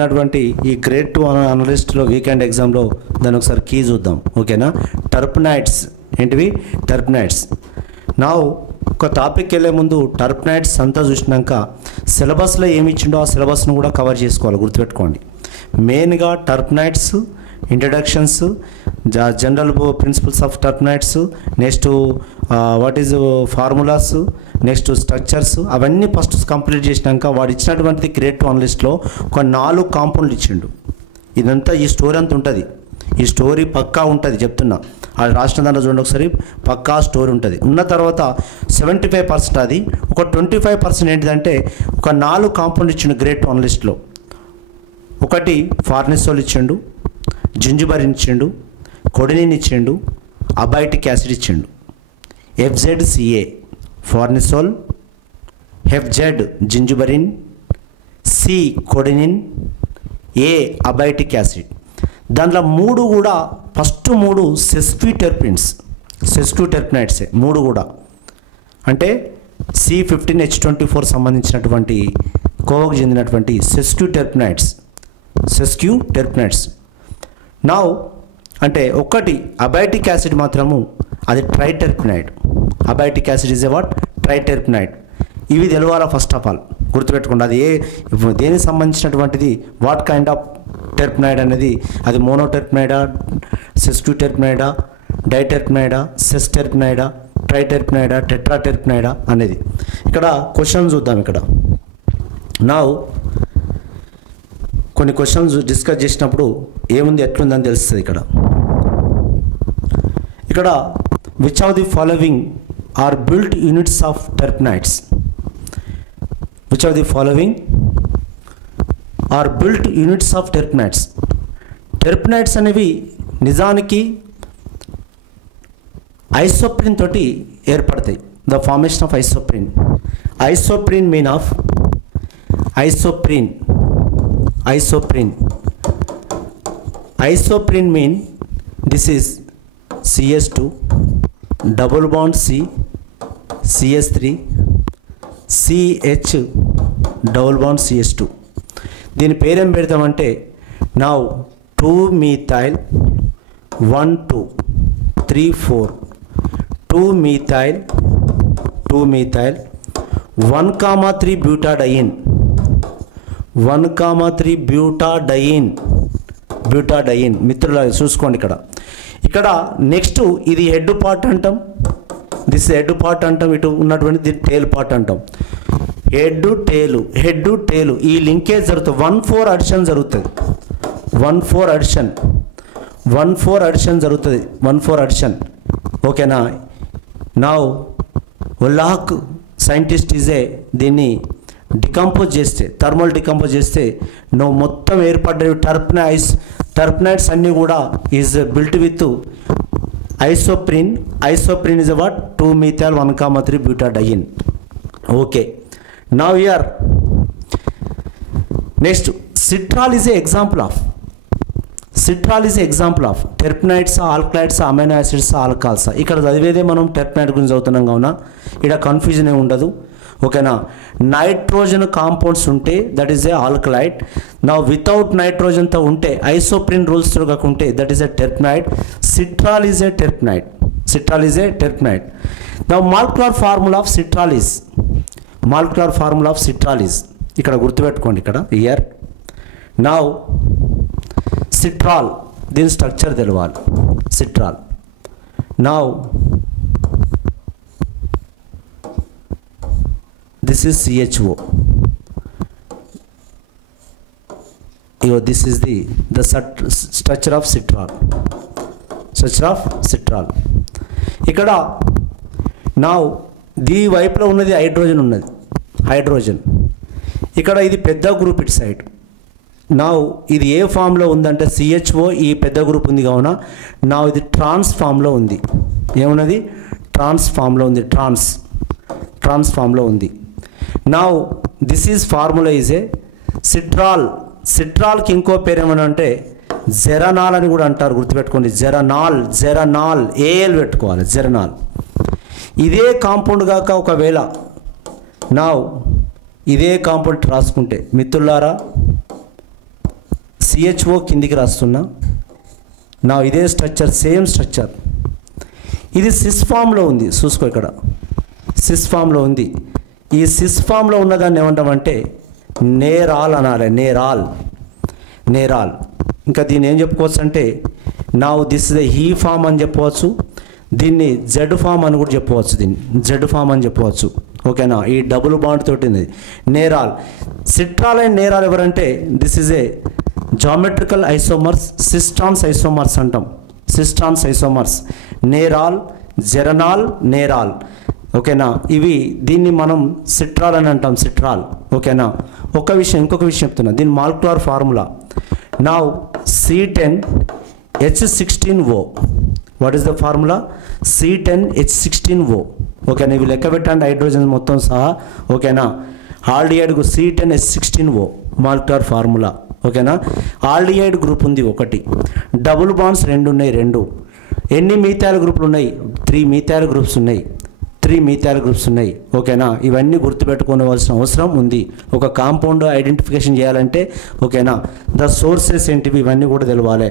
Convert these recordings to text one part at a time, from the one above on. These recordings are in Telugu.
ఉన్నటువంటి ఈ గ్రేడ్ 2 అనలిస్ట్లో వీకెండ్ ఎగ్జామ్లో దాని ఒకసారి కీ చూద్దాం. ఓకేనా? టర్పనైడ్స్ ఏంటివి? టర్పనైడ్స్. నా ఒక టాపిక్ వెళ్ళే ముందు టర్పనైడ్స్ అంతా చూసినాక సిలబస్లో ఏమి ఇచ్చిండో ఆ సిలబస్ను కూడా కవర్ చేసుకోవాలి, గుర్తుపెట్టుకోండి. మెయిన్గా terpenoids introductions, general principles of terpenoids, next what is formulas, next structures, అవన్నీ ఫస్ట్ కంప్లీట్ చేసినాక వాడు ఇచ్చినటువంటిది గ్రేడ్ 2 అనలిస్ట్లో ఒక 4 కాంపౌండ్లు ఇచ్చిండు. ఇదంతా ఈ స్టోరీ అంతా ఉంటుంది. ఈ స్టోరీ పక్కా ఉంటుంది, చెప్తున్నా. అది రాసిన దాంట్లో చూడండి ఒకసారి, పక్కా స్టోరీ ఉంటుంది. ఉన్న తర్వాత 75% అది, ఒక 25% ఏంటిదంటే ఒక 4 కాంపౌండ్ ఇచ్చిండు గ్రేడ్ 2 అనలిస్ట్లో. ఒకటి ఫార్నిసోల్ ఇచ్చిండు, జింజుబరిన్ ఇచ్చిండు, కొడినిన్ ఇచ్చిండు, అబైటిక్ యాసిడ్ ఇచ్చిండు. FZCA farnesol, FZ zingiberene, C cadinene, A abietic acid. దాంట్లో 3 కూడా ఫస్ట్ 3 సెస్క్విటెర్పిన్స్, సెస్క్విటెర్పినైడ్సే 3 కూడా. అంటే C15H24 సంబంధించినటువంటి కోవకు చెందినటువంటి సెస్క్విటెర్పినైడ్స్. నా అంటే ఒకటి అబైటిక్ యాసిడ్ మాత్రము అది ట్రైటెర్పినైడ్. అబైటిక్ యాసిడ్ ఈజ్ ఏ వాట్? ట్రైటెర్పినైడ్. ఇవి తెలవాలా ఫస్ట్ ఆఫ్ ఆల్, గుర్తుపెట్టుకోండి. అది దేనికి సంబంధించినటువంటిది, వాట్ కైండ్ ఆఫ్ టెర్పినైడ్ అనేది, అది మోనోటెర్పినైడా, సెస్క్విటెర్పినైడా, డైటెర్పినైడా, సెస్టెర్పినైడా, ట్రైటెర్పినైడా, టెట్రాటెర్పినైడా అనేది. ఇక్కడ క్వశ్చన్ చూద్దాం. ఇక్కడ నా కొన్ని క్వశ్చన్స్ డిస్కస్ చేసినప్పుడు ఏముంది ఎట్లుందని తెలుస్తుంది. ఇక్కడ which of the following are built units of terpenoids? Which of the following are built units of terpenoids? Terpenoids అనేవి నిజానికి ఐసోప్రిన్ తోటి ఏర్పడతాయి. The formation of isoprene. Isoprene mean of isoprene mean this is CS2 double bond C, CS3, CH double bond CS2. దీని పేరేం పెడతామంటే now 2-methyl 1,2 3,4 2-methyl 1,3 butadiene 1,3 butadiene. మిత్రుల చూసుకోండి. ఇక్కడ నెక్స్ట్ ఇది హెడ్ పార్ట్ అంటాం, దిస్ హెడ్ పార్ట్ అంటాం, ఇటు ఉన్నటువంటి దీన్ని టేల్ పార్ట్ అంటాం. హెడ్ టేలు ఈ లింకేజ్ జరుగుతుంది. 1,4 అడిషన్ జరుగుతుంది. 1,4 అడిషన్ జరుగుతుంది. 1,4 అడిషన్. ఓకేనా? నౌ ఉల్లాహక్ సైంటిస్ట్ ఈజే దీన్ని డికంపోజ్ చేస్తే, థర్మల్ డికంపోజ్ చేస్తే నువ్వు మొత్తం ఏర్పడ్డ టర్పనైడ్స్ అన్నీ కూడా is built with isoprene. Isoprene is what? 2-methyl 1,3 butadiene. Okay. Now here next citral is a example of terpenoids, alkaloids, amino acids, alcohols. ఇక్కడ చదివేదే మనం టెర్పనైడ్ గురించి చదువుతున్నాం కావున ఇక్కడ కన్ఫ్యూజన్ ఏమి ఉండదు. ఓకేనా? నైట్రోజన్ కాంపౌండ్స్ ఉంటే దట్ ఈస్ ఏ ఆల్కలైడ్. నా వితౌట్ నైట్రోజన్తో ఉంటే ఐసోప్రిన్ రూల్స్తో కాకుంటే that is a terpenoid. Citral is a terpenoid. నా molecular formula of citral is ఇక్కడ గుర్తుపెట్టుకోండి. ఇక్కడ ఇయర్ నా సిట్రాల్, దీని స్ట్రక్చర్ తెలవాలి. సిట్రాల్ నా this is CHO. This is the structure of citral. ఇక్కడ నా దీ వైపులో ఉన్నది హైడ్రోజన్. ఇక్కడ ఇది పెద్ద గ్రూప్ ఇటు సైడ్. నా ఇది ఏ ఫామ్లో ఉందంటే CHO ఈ పెద్ద గ్రూప్ ఉంది కావున నా ఇది ట్రాన్స్ ఫామ్లో ఉంది. ఏమున్నది? ట్రాన్స్ ఫామ్లో ఉంది. Now this is formula is a సిట్రాల్కి ఇంకో పేరు ఏమనంటే జెరనాల్ అని కూడా అంటారు, గుర్తుపెట్టుకోండి. జెరనాల్ ఏఎల్ పెట్టుకోవాలి. జెరనాల్ ఇదే కాంపౌండ్ కాక ఒకవేళ నా ఇదే కాంపౌండ్ రాసుకుంటే మిత్రులారా సిహెచ్ఓ కిందికి రాస్తున్నా. నా ఇదే స్ట్రక్చర్, సేమ్ స్ట్రక్చర్. ఇది సిస్ ఫామ్లో ఉంది, చూసుకో ఇక్కడ సిస్ ఫామ్లో ఉంది. ఈ సిస్ ఫామ్లో ఉన్నదాన్ని ఏమంటామంటే నేరాల్ అనాలి. నేరాల్. ఇంకా దీన్ని ఏం చెప్పుకోవచ్చు అంటే నా దిస్ ఇస్ హీ ఫామ్ అని చెప్పవచ్చు. దీన్ని జెడ్ ఫామ్ అని కూడా చెప్పవచ్చు. దీన్ని జెడ్ ఫామ్ అని చెప్పవచ్చు. ఓకేనా, ఈ డబుల్ బాండ్ తోటి ఉంది నేరాల్. సిట్రాల్ అండ్ నేరాల్ ఎవరంటే this is a geometrical isomers, cis trans isomers అంటాం. Cis trans isomers neral, geranial, neral. ఓకేనా, ఇవి దీన్ని మనం సిట్రాల్ అని అంటాం. సిట్రాల్. ఓకేనా, ఇంకొక విషయం చెప్తున్నా. దీని molecular formula now C10H16O. What is the formula? C10H16O. ఓకేనా, ఇవి లెక్క పెట్టండి హైడ్రోజన్ మొత్తం సహా. ఓకేనా, ఆల్డిహైడ్కు C10H16O మాలిక్యులర్ ఫార్ములా. ఓకేనా, ఆల్డిహైడ్ గ్రూప్ ఉంది ఒకటి, డబుల్ బాండ్స్ 2 ఉన్నాయి. 2 ఎన్ని మీథైల్ గ్రూపులు ఉన్నాయి? 3 మీథైల్ గ్రూప్స్ ఉన్నాయి. 3 మీథైల్ గ్రూప్స్ ఉన్నాయి. ఓకేనా, ఇవన్నీ గుర్తుపెట్టుకోవాల్సిన అవసరం ఉంది ఒక కాంపౌండ్ ఐడెంటిఫికేషన్ చేయాలంటే. ఓకేనా, ద సోర్సెస్ ఏంటివి ఇవన్నీ కూడా తెలవాలి.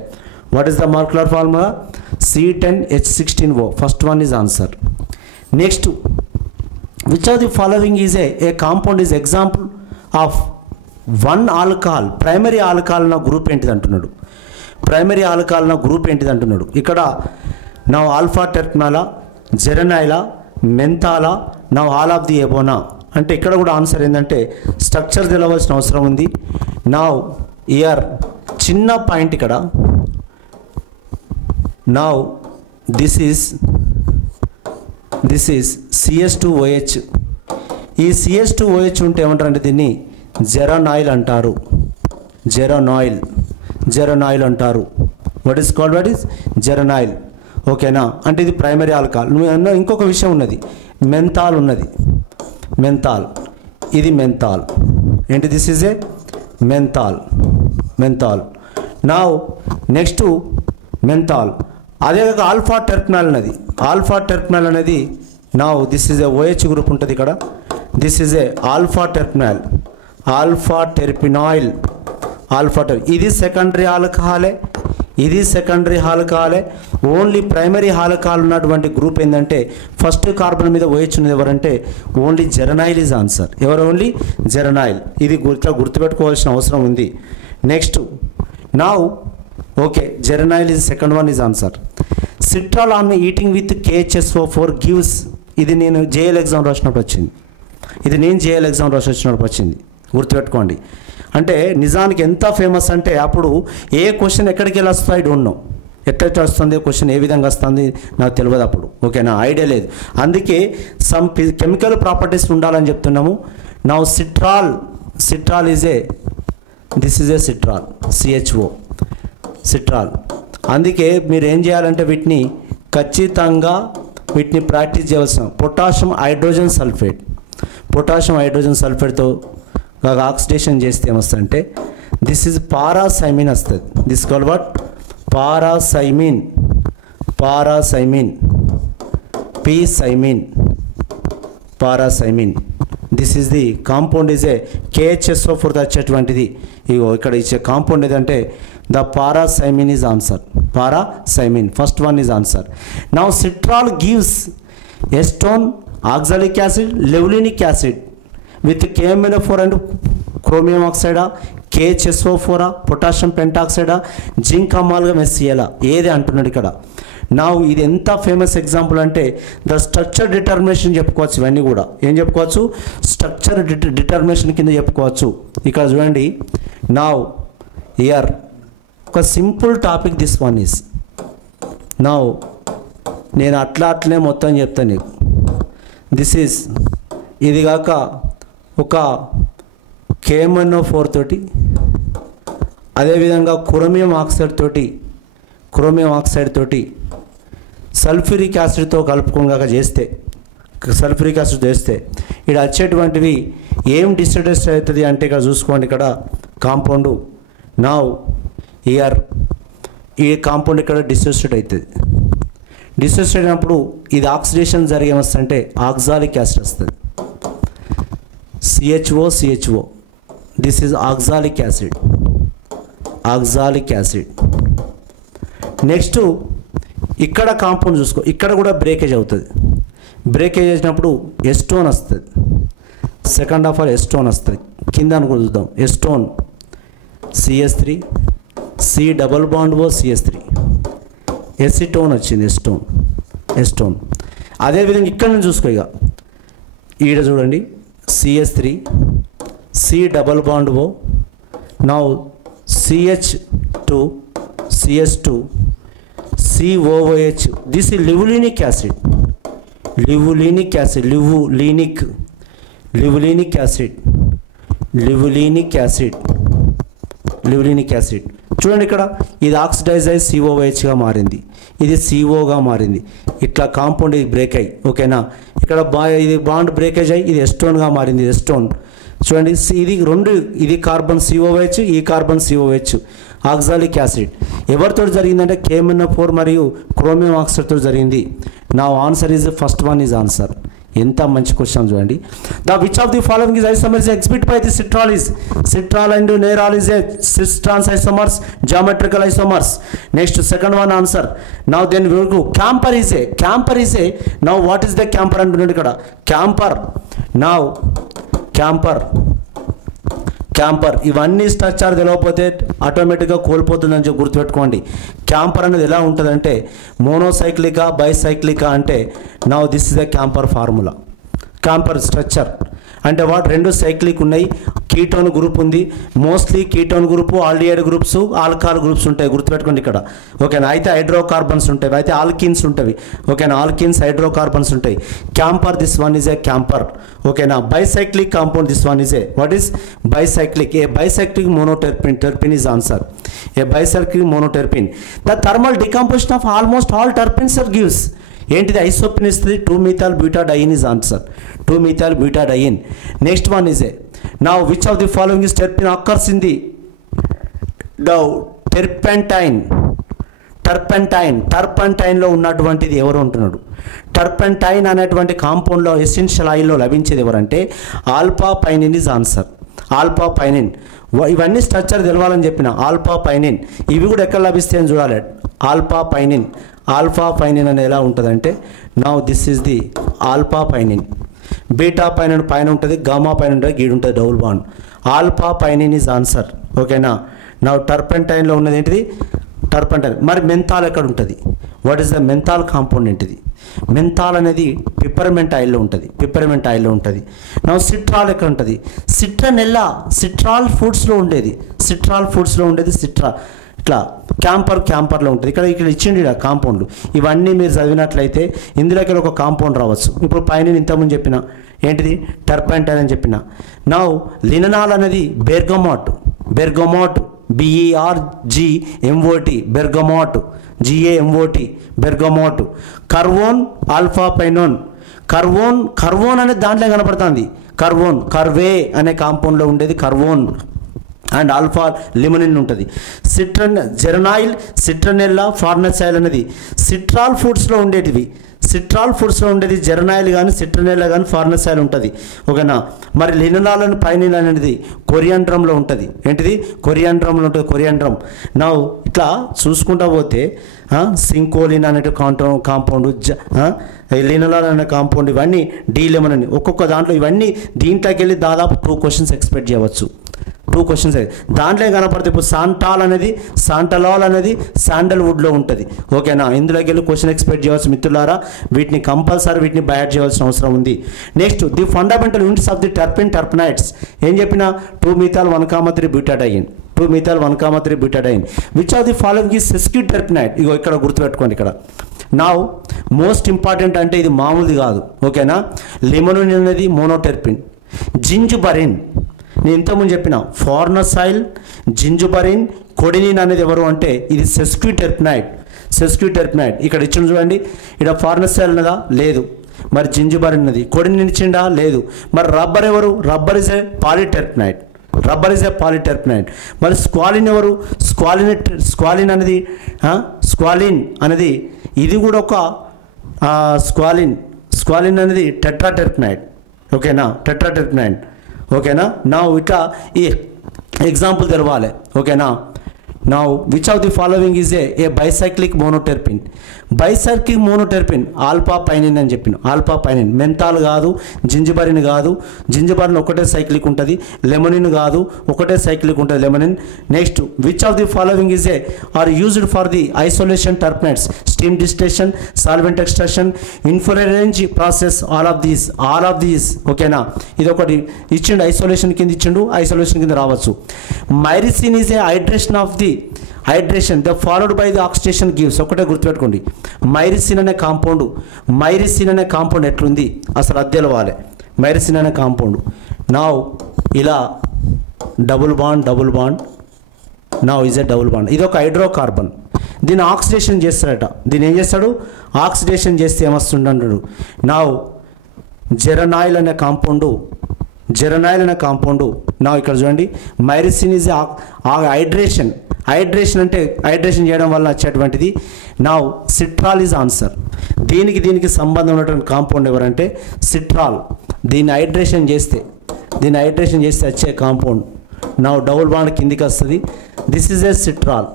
What is the molecular formula? C10H16O. First one is answer. Next, which of the following is A compound is example of one alcohol? Primary alcohol నా గ్రూప్ ఏంటిది అంటున్నాడు. ప్రైమరీ ఆల్కహాల్ నా గ్రూప్ ఏంటిది అంటున్నాడు. ఇక్కడ నా ఆల్ఫా టెర్పనాలా, జెరనైలా, మెంతాలా, నా ఆల్ ఆఫ్ ది ఎబోనా అంటే ఇక్కడ కూడా ఆన్సర్ ఏంటంటే స్ట్రక్చర్ తెలవాల్సిన అవసరం ఉంది. నా ఇయర్ చిన్న పాయింట్ ఇక్కడ. నా దిస్ ఈజ్ CH2OH. ఈ CH2OH ఉంటే ఏమంటారంటే దీన్ని జెరనాయిల్ అంటారు. జెరనాయిల్ అంటారు. What is geraniol. ఓకేనా, అంటే ఇది ప్రైమరీ ఆల్కహాల్. ఇంకొక విషయం ఉన్నది, మెంతాల్ ఉన్నది. ఇది మెంతాల్. ఏంటి? This is a menthol. నా నెక్స్ట్ మెంతాల్. అదే కాక ఆల్ఫా టెర్పనాల్ అనేది. నా this is a OH group ఉంటుంది ఇక్కడ. This is a alpha terpineol. ఇది సెకండరీ ఆల్కహాలే. ఓన్లీ ప్రైమరీ ఆల్కహాల్ ఉన్నటువంటి గ్రూప్ ఏంటంటే ఫస్ట్ కార్బన్ మీద OH ఉన్నది ఎవరంటే ఓన్లీ జెరనాయిల్ ఈజ్ ఆన్సర్. ఎవరు? Only geraniol. ఇది గుర్తుపెట్టుకోవాల్సిన అవసరం ఉంది. Next now okay, geraniol is second one is answer. Citral on heating with KHSO4 gives. ఇది నేను JL ఎగ్జామ్ రాసినప్పుడు వచ్చింది. గుర్తుపెట్టుకోండి. అంటే నిజానికి ఎంత ఫేమస్ అంటే అప్పుడు ఏ క్వశ్చన్ ఎక్కడికి వెళ్ళి వస్తుందో ఐ డోంట్ నో. ఎట్లయితే వస్తుంది క్వశ్చన్, ఏ విధంగా వస్తుంది నాకు తెలియదు అప్పుడు. ఓకేనా, ఐడియా లేదు. అందుకే సమ్ కెమికల్ ప్రాపర్టీస్ ఉండాలని చెప్తున్నాము. నా citral this is A citral, CHO citral. అందుకే మీరు ఏం చేయాలంటే ఖచ్చితంగా వీటిని ప్రాక్టీస్ చేయవలసిన. పొటాషియం హైడ్రోజన్ సల్ఫేట్తో ఆక్సిడేషన్ చేస్తే ఏమొస్తుందంటే దిస్ ఈజ్ పారాసైమిన్ వస్తుంది. This call what? Paracymene. This is the compound is a KHSO4 వచ్చేటువంటిది. ఇగో ఇక్కడ ఇచ్చే కాంపౌండ్ ఏదంటే the paracymene is answer. First one is answer. Now citral gives acetone, oxalic acid, levulinic acid with KMnO4 and chromium ఆక్సైడా, KHSO4, పొటాషియం పెంటాక్సైడా, జింక్ అమాల్గమ్ HCl. ఏది అంటున్నాడు ఇక్కడ. నా ఇది ఎంత ఫేమస్ ఎగ్జాంపుల్ అంటే ద స్ట్రక్చర్ డిటర్మినేషన్ చెప్పుకోవచ్చు. ఇవన్నీ కూడా ఏం చెప్పుకోవచ్చు? స్ట్రక్చర్ డిటర్మినేషన్ కింద చెప్పుకోవచ్చు. ఇక్కడ చూడండి, నా ఇయర్ ఒక simple topic this one is. నా నేను అట్లనే మొత్తం చెప్తాను నీకు. దిస్ ఈజ్ ఇది కాక ఒక KMnO4 తోటి, అదేవిధంగా క్రోమియం ఆక్సైడ్ తోటి సల్ఫ్యూరిక్ యాసిడ్తో కలుపుకోగా చేస్తే ఇక్కడ వచ్చేటువంటివి ఏం డిస్టర్బెన్స్ అవుతుంది అంటే ఇక్కడ చూసుకోండి. ఇక్కడ కాంపౌండ్ నా ఇయర్ ఈ కాంపౌండ్ ఇక్కడ డిసోసియేట్ అవుతుంది. డిసోసియేట్ అయినప్పుడు ఇది ఆక్సిడేషన్ జరిగే వస్తుంటే ఆక్సాలిక్ యాసిడ్ వస్తుంది. CHO this is oxalic acid. Oxalic acid. Next ఇక్కడ కాంపౌండ్ చూసుకో, ఇక్కడ కూడా బ్రేకేజ్ అవుతుంది. బ్రేకేజ్ చేసినప్పుడు ఎస్టోన్ వస్తుంది, సెకండ్ ఆఫ్ ఆల్ ఎస్టోన్ వస్తుంది. కింద అనుకుని చూద్దాం, ఎస్టోన్ CS3 C double bond O CS3 acetone వచ్చింది, ఎస్టోన్. అదేవిధంగా ఇక్కడ నుంచి చూసుకో, ఇక ఈడ చూడండి CS3 C double bond O, now CH2 CS2 COOH. This is livulinic acid. livulinic acid చూడండి, ఇక్కడ ఇది ఆక్సిడైజ్ అయ్యి COOHగా మారింది, ఇది COగా మారింది. ఇట్లా కాంపౌండ్ ఇది బ్రేక్ అయ్యి, ఓకేనా. ఇక్కడ ఇది బాండ్ బ్రేకేజ్ అయ్యి ఇది ఎస్టోన్గా మారింది, ఇది ఎస్టోన్. చూడండి, ఇది రెండు, ఇది కార్బన్ COOH, ఈ కార్బన్ COOH, ఆక్సాలిక్ యాసిడ్. ఎవరితో జరిగిందంటే KMnO4 మరియు క్రోమియం ఆక్సైడ్తో జరిగింది. నా answer is first one is answer. ఎంత మంచి క్వశ్చన్ చూడండి. The which of the following is isomers exhibit by the citral is, citral and neral is a cis trans isomers, geometrical isomers. Next second one answer. Now then camphor is a now what is the camphor అంటున్నాడు ఇక్కడ. క్యాంపర్ ఇవన్నీ స్ట్రక్చర్ తెలియకపోతే ఆటోమేటిక్గా కోల్పోతుందని చెప్పి గుర్తుపెట్టుకోండి. క్యాంపర్ అనేది ఎలా ఉంటుందంటే మోనోసైక్లికా బైసైక్లికా అంటే now this is the camper formula. Camper structure అంటే వాటి రెండు సైక్లిక్ ఉన్నాయి, కీటోన్ గ్రూప్ ఉంది. Mostly ketone group, aldehyde groups, alcohol groups ఉంటాయి, గుర్తుపెట్టుకోండి ఇక్కడ, ఓకేనా. అయితే హైడ్రోకార్బన్స్ ఉంటాయి, అయితే ఆల్కిన్స్ ఉంటాయి, ఓకేనా. ఆల్కిన్స్ హైడ్రోకార్బన్స్ ఉంటాయి. Camphor this one is a camphor, ఓకేనా. Bicyclic compound this one is a what is bicyclic. A bicyclic monoterpene, terpene is answer. A bicyclic monoterpene. The thermal decomposition of almost all terpenes gives ఏంటిది ఐసోపిన్ ఇస్తుంది, 2-methyl butadiene is answer. 2-methyl butadiene. Next one is a now which of the following is terpene occurs in the now టర్పెంటైన్లో ఉన్నటువంటిది ఎవరు ఉంటున్నాడు. టర్పెంటైన్ అనేటువంటి కాంపౌండ్లో ఎసెన్షియల్ ఆయిల్లో లభించేది ఎవరంటే alpha pinene is answer. Alpha పైనిన్. ఇవన్నీ స్ట్రక్చర్ తెలవాలని చెప్పిన. ఆల్ఫా పైనిన్ ఇవి కూడా ఎక్కడ లభిస్తాయని చూడాలి. ఆల్ఫా పైనిన్ అనేది ఎలా ఉంటుందంటే now this is the alpha pinene. Beta పైన పైన ఉంటుంది, గామా పైన ఉంటుంది, గీడు ఉంటుంది, double bond. Alpha pinene is answer, ఓకేనా. నా టర్పెంటైన్లో ఉన్నది ఏంటిది టర్పెంటైన్. మరి మెంతాల్ ఎక్కడ ఉంటుంది, what is the menthol compound ఏంటిది. మెంతాల్ అనేది పిప్పర్మెంట్ ఆయిల్లో ఉంటుంది. నా సిట్రాల్ ఎక్కడ ఉంటుంది, సిట్రనెల్లా సిట్రాల్ ఫుడ్స్లో ఉండేది. ఇట్లా క్యాంపర్లో ఉంటుంది. ఇక్కడ ఇచ్చిండి కాంపౌండ్లు. ఇవన్నీ మీరు చదివినట్లయితే ఇందులోకి ఒక కాంపౌండ్ రావచ్చు. ఇప్పుడు పైన ఇంతకుముందు చెప్పిన ఏంటిది టర్పెంటైన్ అని చెప్పిన. నౌ లిననాల్ అనేది బెర్గమోట్ BERGMOT బెర్గమోట్ GAMOT బెర్గమోట్. కర్వోన్ ఆల్ఫా పైనోన్. కర్వోన్ అనేది దాంట్లో కనపడుతుంది. కర్వే అనే కాంపౌండ్లో ఉండేది కర్వోన్ అండ్ ఆల్ఫా లిమనిన్ ఉంటుంది. సిట్రనెల్లా ఫార్నసైల్ అనేది సిట్రాల్ ఫుడ్స్లో ఉండేటివి. జెరనాయిల్ కానీ సిట్రనెల్లా కానీ ఫార్నసైల్ ఉంటుంది, ఓకేనా. మరి లిననాల్ అండ్ పైనిన్ అనేది కొరియాండ్రంలో ఉంటుంది. ఏంటిది కొరియాండ్రంలో ఉంటుంది, కొరియాండ్రం. నా ఇట్లా చూసుకుంటా పోతే సింకోలిన్ అనే కాంపౌండ్, లిననాల్ అనే కాంపౌండ్, ఇవన్నీ డీలెమన్ అని ఒక్కొక్క దాంట్లో ఇవన్నీ దీంట్లోకి వెళ్ళి దాదాపు 2 క్వశ్చన్స్ ఎక్స్పెక్ట్ చేయవచ్చు. 2 క్వశ్చన్స్ దాంట్లో కనపడతాయి. ఇప్పుడు శాంటలాల్ అనేది శాండల్వుడ్లో ఉంటుంది, ఓకేనా. ఇందులోకి వెళ్ళి క్వశ్చన్ ఎక్స్పెక్ట్ చేయవచ్చు మిత్రులారా. వీటిని కంపల్సరీ బయాడ్ చేయాల్సిన అవసరం ఉంది. Next the fundamental units of the terpenoids ఏం చెప్పిన 2-methyl 1,3 butadiene. Which of the following is sesquiterpenoid. ఇగో ఇక్కడ గుర్తుపెట్టుకోండి. ఇక్కడ నా మోస్ట్ ఇంపార్టెంట్ అంటే ఇది మామూలుది కాదు, ఓకేనా. లిమోనిన్ అనేది మోనోటెర్పిన్. జింజుబరిన్ నేను ఇంతకుముందు చెప్పిన ఫార్నసైల్, జింజుబరిన్, కొడినిన్ అనేది ఎవరు అంటే ఇది సెస్క్యూ టెర్పెనైడ్. ఇక్కడ ఇచ్చిన చూడండి, ఇక్కడ ఫార్నసైల్ ఉన్నదా లేదు, మరి జింజుబరిన్ ఉన్నది. కొడినిన్ ఇచ్చిండా లేదు. మరి రబ్బర్ ఎవరు, రబ్బర్ ఇస్ ఏ పాలిటెర్పెనైడ్. మరి స్క్వాలిన్ ఎవరు, స్క్వాలిన్ అనేది ఇది కూడా ఒక స్క్వాలిన్ అనేది టెట్రాటెర్పెనైడ్, ఓకేనా. ఓకేనా. నా ఇట్లా ఈ ఎగ్జాంపుల్ తెలవాలి, ఓకేనా. Now, which of the following is a bicyclic monoterpene? Bicyclic monoterpene alpha pinene అని చెప్పిన. ఆల్ఫా పైనిన్ మెంతాల్ కాదు, జింజబరిన్ కాదు. జింజబరిన్ ఒకటే సైక్లిక్ ఉంటుంది. లెమనిన్ కాదు, ఒకటే సైక్లిక్ ఉంటుంది limonene. Next, which of the following is are used for the isolation terpenoids? Steam distillation, solvent extraction, enfleurage process, all of these ఓకేనా. ఇది ఒకటి ఇచ్చిండు, ఐసోలేషన్ కింద ఇచ్చిండు, ఐసోలేషన్ కింద రావచ్చు. Myrcene is a hydration of the hydration the followed by the oxidation gives. ఒకటే గుర్తుపెట్టుకోండి, మైరిసిన్ అనే కాంపౌండ్ ఎట్లుంది అసలు అద్దెలవాలి. మైరిసిన్ అనే కాంపౌండ్ నా ఇలా డబుల్ బాండ్ నా ఈజ్ ఏ డబుల్ బాండ్. ఇది ఒక హైడ్రోకార్బన్. దీన్ని ఆక్సిడేషన్ చేస్తాడట. దీన్ని ఏం చేస్తాడు? ఆక్సిడేషన్ చేస్తే ఏమొస్తుండడు? నా జెరనాయిల్ అనే కాంపౌండ్ నా ఇక్కడ చూడండి, మైరిసిన్ ఈజ్ హైడ్రేషన్ అంటే హైడ్రేషన్ చేయడం వల్ల వచ్చేటువంటిది. నా సిట్రాల్ ఈజ్ ఆన్సర్. దీనికి సంబంధం ఉన్నటువంటి కాంపౌండ్ ఎవరంటే సిట్రాల్. దీన్ని హైడ్రేషన్ చేస్తే వచ్చే కాంపౌండ్ నా డబుల్ బాండ్ కిందికి వస్తుంది. This is A citral.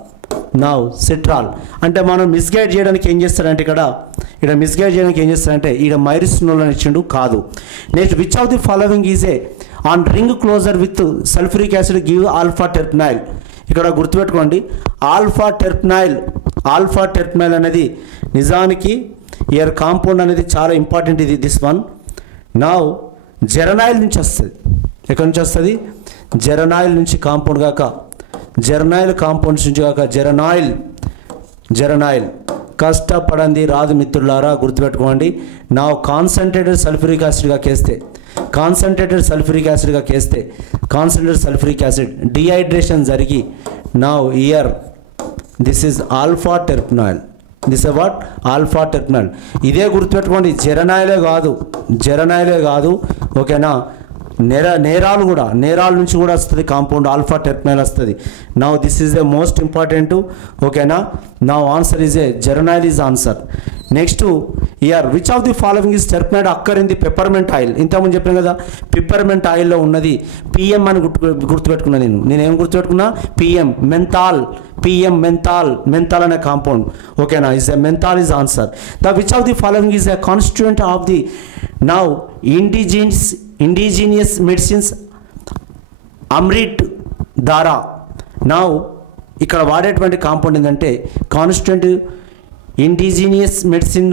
Citral అంటే మనం మిస్గైడ్ చేయడానికి ఏం చేస్తారంటే ఇక్కడ మైరిసినోల్ ఇచ్చిండు కాదు. Next, which of the following is a on ring closure with sulphuric acid give alpha terpineol. ఇక్కడ గుర్తుపెట్టుకోండి, ఆల్ఫా టెర్పనైల్ అనేది నిజానికి ఇయర్ కాంపౌండ్ అనేది చాలా ఇంపార్టెంట్. ఇది దిస్ వన్ నా జెరనాయిల్ నుంచి వస్తుంది. ఎక్కడి నుంచి వస్తుంది? జెరనాయిల్ నుంచి కాంపౌండ్ కాక జెరనాయిల్ కష్టపడండి రాదు మిత్రులారా, గుర్తుపెట్టుకోండి. నా కాన్సన్ట్రేటెడ్ సల్ఫ్యూరిక్ యాసిడ్ డిహైడ్రేషన్ జరిగి నా ఇయర్ దిస్ ఈజ్ ఆల్ఫా టెర్పనైల్. ఇదే గుర్తుపెట్టుకోండి, జెరనాయిలే కాదు ఓకేనా. నేరాల నుంచి కూడా వస్తుంది కాంపౌండ్, ఆల్ఫా టెర్పనైల్ వస్తుంది. Now this is a most important ఓకేనా. Now answer is a geraniol is answer. Next, here which of the following is terpenoid occur in the peppermint oil? ఇంతకుముందు చెప్పాను కదా, పెప్పర్మెంట్ ఆయిల్లో ఉన్నది పిఎం అని గుర్తుపెట్టుకున్నా. నేనేం గుర్తుపెట్టుకున్నా? పిఎం మెంతాల్ అనే కాంపౌండ్ ఓకేనా. Is a menthol is answer. The which of the following is a constituent of the now indigenous medicines Amrit Dhara. నా ఇక్కడ వాడేటువంటి కాంపౌండ్ ఏంటంటే కాన్స్టిట్యూయెంట్ ఇండిజినియస్ మెడిసిన్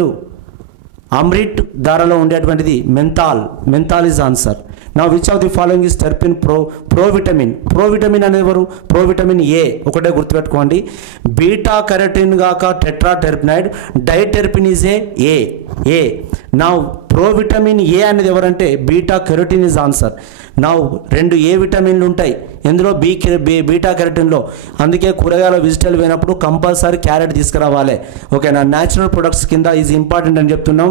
అమ్రిట్ దారాలో ఉండేటువంటిది మెంతాల్ ఈజ్ ఆన్సర్. నా which of the following is terpene provitamin అనేవారు? ప్రోవిటమిన్ ఏ ఒకటే గుర్తుపెట్టుకోండి. బీటా కెరటిన్ గాక tetraterpenoid, diterpene is a. నా ప్రోవిటమిన్ ఏ అనేది ఎవరంటే బీటా కెరటిన్ ఈజ్ ఆన్సర్. నా 2 ఏ విటమిన్లు ఉంటాయి ఎందులో, బీటా కెరటిన్లో. అందుకే కూరగాయల వెజిటబుల్ పోయినప్పుడు కంపల్సరీ క్యారెట్ తీసుకురావాలి ఓకేనా. న్యాచురల్ ప్రొడక్ట్స్ కింద ఈజ్ ఇంపార్టెంట్ అని చెప్తున్నాం.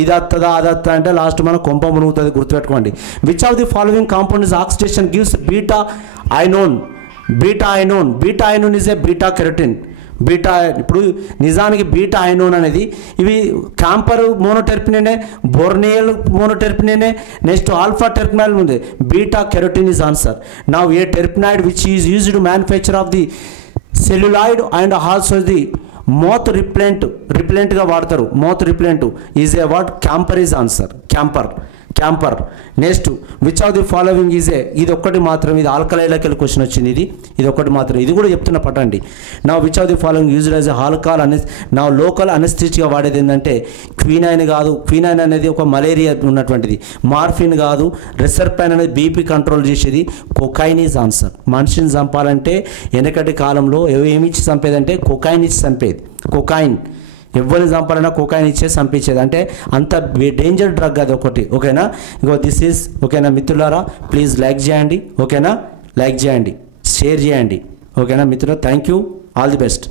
ఇది అత్తదా అదత్తా అంటే లాస్ట్ మనం కొంప మునుగుతుంది, గుర్తుపెట్టుకోండి. Which of the following compound is oxidation gives beta ionone is a beta carotene. ఇప్పుడు నిజానికి బీటా ఐనోన్ అనేది ఇవి క్యాంపర్ మోనోటెర్పినే, బోర్నియల్ మోనోటెర్పినే. నెక్స్ట్ ఆల్ఫా టెర్పినైల్ ఉంది. Beta carotene is answer. Now a terpenoid which is used to manufacture of the celluloid and also the moth రిప్లెంట్గా వాడతారు. Moth repellent is a what? Camphor is answer. Camphor. Next, which of the following is a, ఇది ఒక్కటి మాత్రం, ఇది ఆల్కలైడ్లకి క్వశ్చన్ వచ్చింది. ఇది ఒకటి మాత్రం, ఇది కూడా చెప్తున్నా పట్టండి. నా which of the following used as alcohol నా లోకల్ అనెస్థెటిక్గా వాడేది ఏంటంటే క్వినైన్ కాదు. క్వినైన్ అనేది ఒక మలేరియా ఉన్నటువంటిది. మార్ఫిన్ కాదు. రెసర్పైన్ అనేది బీపీ కంట్రోల్ చేసేది. Cocaine is answer. మనిషిని చంపాలంటే వెనకటి కాలంలో ఏమిచ్చి చంపేదంటే కొకైన్ ఇచ్చి చంపేది. కొకైన్ ఎవరిని చంపాలన్నా కొకైన్ ఇచ్చేసి చంపించేది. అంటే అంత డేంజర్ డ్రగ్ అది ఒకటి ఓకేనా. ఇంకో దిస్ ఈజ్ ఓకేనా మిత్రులారా, ప్లీజ్ లైక్ చేయండి ఓకేనా. షేర్ చేయండి ఓకేనా మిత్రులు. Thank you, all the best.